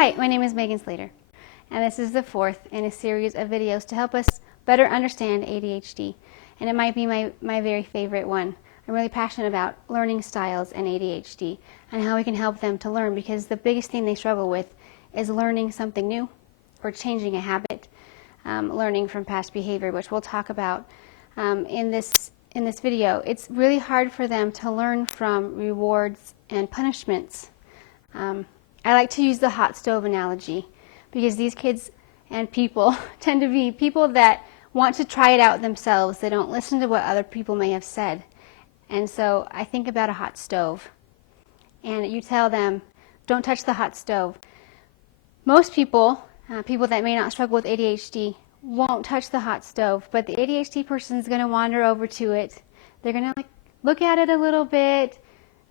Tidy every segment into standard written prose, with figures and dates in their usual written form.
Hi, my name is Megan Slater, and this is the fourth in a series of videos to help us better understand ADHD, and it might be my very favorite one. I'm really passionate about learning styles and ADHD and how we can help them to learn, because the biggest thing they struggle with is learning something new or changing a habit, learning from past behavior, which we'll talk about in this video. It's really hard for them to learn from rewards and punishments. I like to use the hot stove analogy because these kids and people tend to be people that want to try it out themselves. They don't listen to what other people may have said. And so I think about a hot stove, and you tell them, don't touch the hot stove. Most people, people that may not struggle with ADHD, won't touch the hot stove, but the ADHD person is going to wander over to it. They're going to look at it a little bit.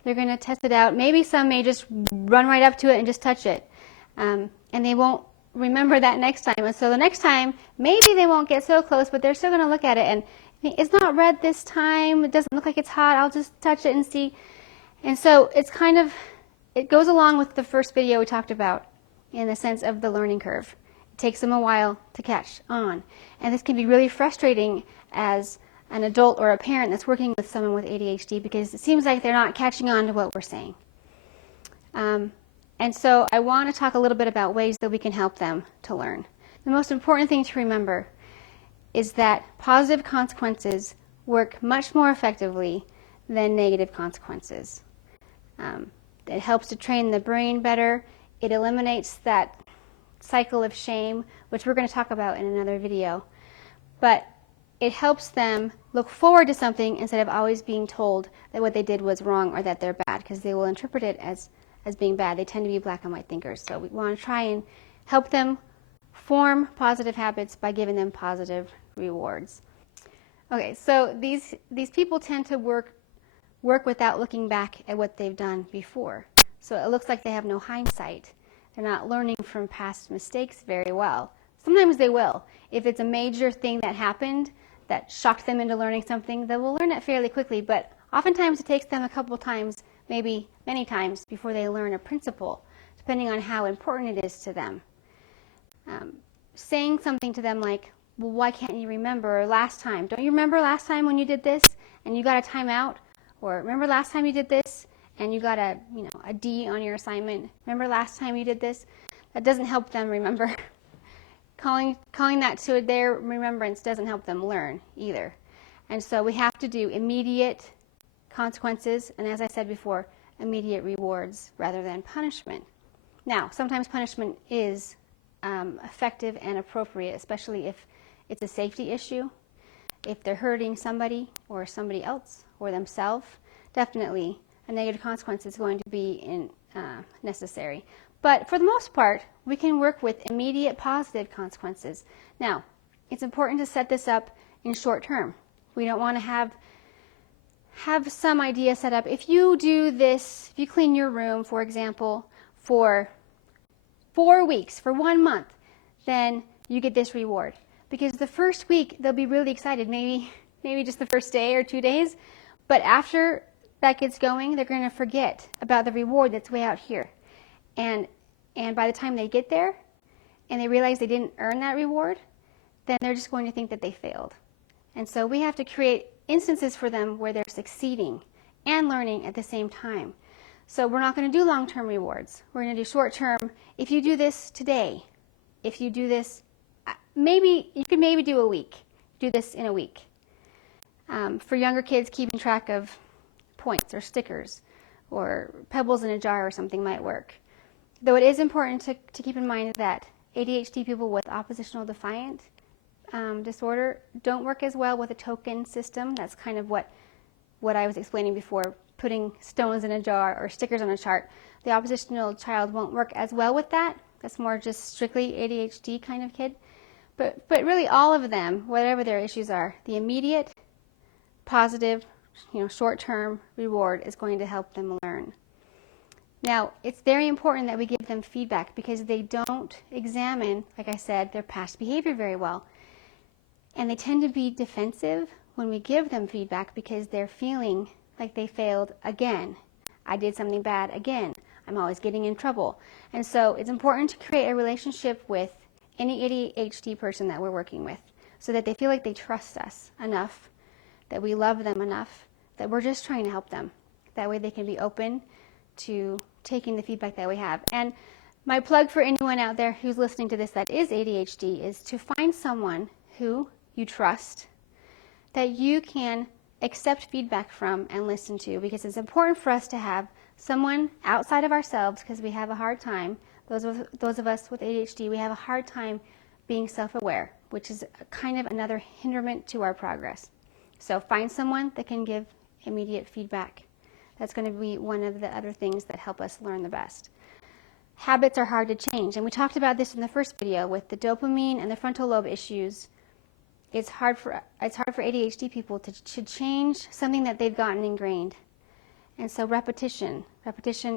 They're going to test it out. Maybe some may just run right up to it and just touch it. And they won't remember that next time. And so the next time, maybe they won't get so close, but they're still going to look at it and think, it's not red this time. It doesn't look like it's hot. I'll just touch it and see. And so it's it goes along with the first video we talked about in the sense of the learning curve. It takes them a while to catch on. And this can be really frustrating as an adult or a parent that's working with someone with ADHD, because it seems like they're not catching on to what we're saying. And so I want to talk a little bit about ways that we can help them to learn. The most important thing to remember is that positive consequences work much more effectively than negative consequences. It helps to train the brain better. It eliminates that cycle of shame, which we're going to talk about in another video. But it helps them look forward to something instead of always being told that what they did was wrong or that they're bad, because they will interpret it as being bad. They tend to be black and white thinkers. So we want to try and help them form positive habits by giving them positive rewards. Okay, so these people tend to work without looking back at what they've done before. So it looks like they have no hindsight. They're not learning from past mistakes very well. Sometimes they will. If it's a major thing that happened that shocked them into learning something, they will learn it fairly quickly, but oftentimes it takes them a couple times, maybe many times, before they learn a principle, depending on how important it is to them. Saying something to them like, well, why can't you remember last time? Don't you remember last time when you did this and you got a timeout? Or remember last time you did this and you got a D on your assignment? Remember last time you did this? That doesn't help them remember. Calling that to their remembrance doesn't help them learn either. And so we have to do immediate consequences, and as I said before, immediate rewards rather than punishment. Now, sometimes punishment is effective and appropriate, especially if it's a safety issue. If they're hurting somebody or somebody else or themselves, definitely a negative consequence is going to be necessary. But for the most part, we can work with immediate positive consequences. Now, it's important to set this up in short term. We don't want to have some idea set up. If you do this, if you clean your room, for example, for 4 weeks, for 1 month, then you get this reward. Because the first week, they'll be really excited, maybe just the first day or 2 days. But after that gets going, they're going to forget about the reward that's way out here. And by the time they get there and they realize they didn't earn that reward, then they're just going to think that they failed. And so we have to create instances for them where they're succeeding and learning at the same time. So we're not going to do long-term rewards. We're going to do short-term. If you do this today, if you do this, you could maybe do a week. Do this in a week. For younger kids, keeping track of points or stickers or pebbles in a jar or something might work. Though it is important to keep in mind that ADHD people with oppositional defiant disorder don't work as well with a token system. That's kind of what I was explaining before, putting stones in a jar or stickers on a chart. The oppositional child won't work as well with that. That's more just strictly ADHD kind of kid. But really all of them, whatever their issues are, the immediate, positive, short-term reward is going to help them learn. Now, it's very important that we give them feedback because they don't examine, like I said, their past behavior very well. And they tend to be defensive when we give them feedback because they're feeling like they failed again. I did something bad again. I'm always getting in trouble. And so it's important to create a relationship with any ADHD person that we're working with so that they feel like they trust us enough, that we love them enough, that we're just trying to help them. That way they can be open to taking the feedback that we have. And my plug for anyone out there who's listening to this that is ADHD is to find someone who you trust, that you can accept feedback from and listen to, because it's important for us to have someone outside of ourselves, because we have a hard time, those of us with ADHD, we have a hard time being self-aware, which is kind of another hindrance to our progress. So find someone that can give immediate feedback. That's going to be one of the other things that help us learn the best. Habits are hard to change, and we talked about this in the first video with the dopamine and the frontal lobe issues. It's hard for ADHD people to change something that they've gotten ingrained. And so repetition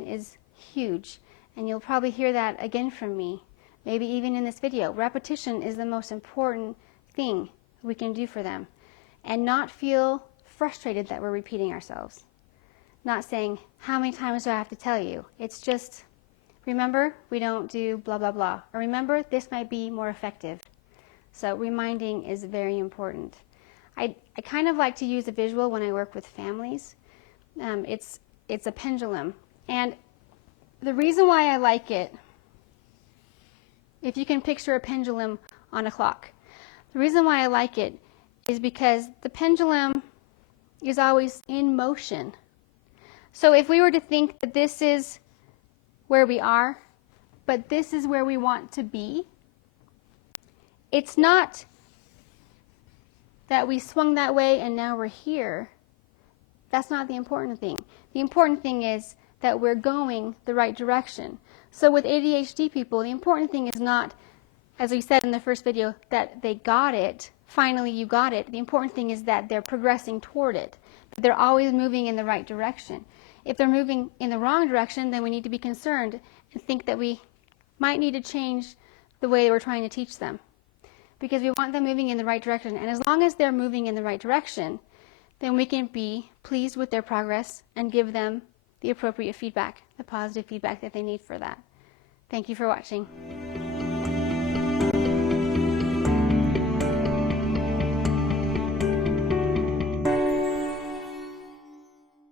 is huge, and you'll probably hear that again from me, maybe even in this video. Repetition is the most important thing we can do for them, and not feel frustrated that we're repeating ourselves. Not saying, how many times do I have to tell you? It's just, remember, we don't do blah, blah, blah. Or remember, this might be more effective. So reminding is very important. I kind of like to use a visual when I work with families. It's a pendulum. And the reason why I like it, if you can picture a pendulum on a clock, the reason why I like it is because the pendulum is always in motion. So if we were to think that this is where we are, but this is where we want to be, it's not that we swung that way and now we're here. That's not the important thing. The important thing is that we're going the right direction. So with ADHD people, the important thing is not, as we said in the first video, that they got it, finally you got it. The important thing is that they're progressing toward it, that they're always moving in the right direction. If they're moving in the wrong direction, then we need to be concerned and think that we might need to change the way we're trying to teach them, because we want them moving in the right direction. And as long as they're moving in the right direction, then we can be pleased with their progress and give them the appropriate feedback, the positive feedback that they need for that. Thank you for watching.